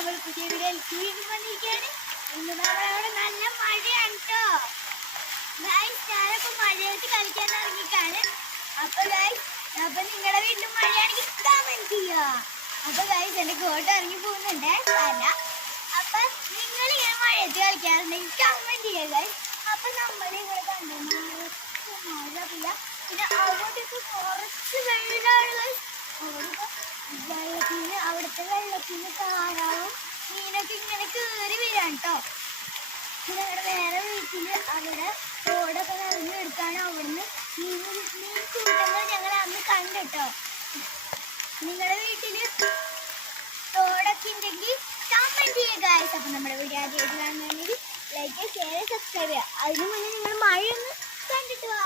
നമ്മൾ പുതിയ വീഡിയോയിൽ വീണ്ടും വന്നിരിക്കുകയാണ്. ഇന്ന് നമ്മളവിടെ നല്ല മഴയാണ് കേട്ടോ ഗൈസ്. ഞാനിപ്പോൾ മഴയത്ത് കളിക്കാൻ ഇറങ്ങിയിട്ടാണ്. അപ്പോൾ ഗൈസ്, അപ്പോൾ നിങ്ങളുടെ വീട്ടിലും മഴയാണെങ്കിൽ കമന്റ് ചെയ്യുക. അപ്പോൾ ഗൈസ്, എൻ്റെ കോട്ട് ഇറങ്ങി പോകുന്നുണ്ട് അല്ല. അപ്പം നിങ്ങൾ ഇങ്ങനെ മഴയത്ത് കളിക്കാറുണ്ടെങ്കിൽ കമന്റ് ചെയ്യുക ഗൈസ്. അപ്പം നമ്മൾ ഇവിടെ കണ്ടു മഴ പെയ്യ, പിന്നെ അങ്ങോട്ടേക്ക് കുറച്ച് വെള്ളമാണ് ഗൈസ്. അവിടുത്തെ വെള്ളത്തിന് താറാവും മീനൊക്കെ ഇങ്ങനെ കയറി വരാൻ കേട്ടോ. പിന്നെ അവിടെ വേറെ വീട്ടില് അവിടെ തോടൊക്കെ നിറഞ്ഞു എടുക്കാണ്. അവിടുന്ന് മീൻ കൂട്ടങ്ങൾ ഞങ്ങൾ അന്ന് കണ്ടിട്ടോ. നിങ്ങളുടെ വീട്ടില് തോടൊക്കെ ഉണ്ടെങ്കിൽ കമന്റ് ചെയ്യുക ഗൈസ്. അപ്പൊ നമ്മുടെ വീഡിയോ ആദ്യമായിട്ട് കാണുന്നുണ്ടെങ്കിൽ ലൈക്ക്, ഷെയർ, സബ്സ്ക്രൈബ് ചെയ്യുക. അതിന് മുന്നേ നിങ്ങൾ മഴയൊന്ന് കണ്ടിട്ട് വാ.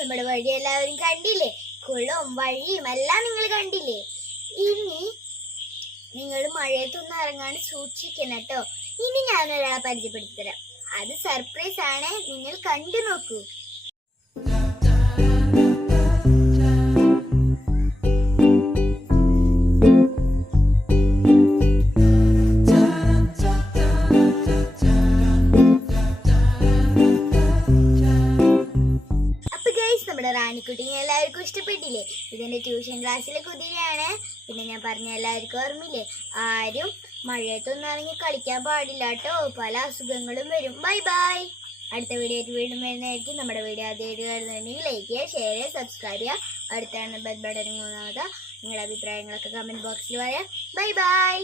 നമ്മുടെ വഴി എല്ലാവരും കണ്ടില്ലേ? കുളവും വഴിയും എല്ലാം നിങ്ങൾ കണ്ടില്ലേ? ഇനി നിങ്ങൾ മഴയത്തൊന്നും ഇറങ്ങാൻ സൂക്ഷിക്കണം കേട്ടോ. ഇനി ഞാനൊരാളെ പരിചയപ്പെടുത്തരാം. അത് സർപ്രൈസ് ആണ്, നിങ്ങൾ കണ്ടു നോക്കൂ. നമ്മുടെ റാണിക്കുട്ടിനെ എല്ലാവർക്കും ഇഷ്ടപ്പെട്ടില്ലേ? ഇതെൻ്റെ ട്യൂഷൻ ക്ലാസ്സിലെ കുതിരയാണ്. പിന്നെ ഞാൻ പറഞ്ഞ എല്ലാവർക്കും ഓർമ്മയില്ലേ? ആരും മഴയത്തൊന്നും ഇറങ്ങി കളിക്കാൻ പാടില്ല കേട്ടോ, പല അസുഖങ്ങളും വരും. Bye bye. അടുത്ത വീഡിയോ ആയിട്ട് വീണ്ടും വരുന്നതായിരിക്കും. നമ്മുടെ വീഡിയോ ആദ്യമായിട്ട് കാണുന്നുണ്ടെങ്കിൽ ലൈക്ക് ചെയ്യുക, ഷെയർ ചെയ്യുക, സബ്സ്ക്രൈബ് ചെയ്യുക. അടുത്താണ് ബെൽ ബട്ടൺ മൂന്നാമത്. നിങ്ങളുടെ അഭിപ്രായങ്ങളൊക്കെ കമൻറ്റ് ബോക്സിൽ പറയാം. Bye bye.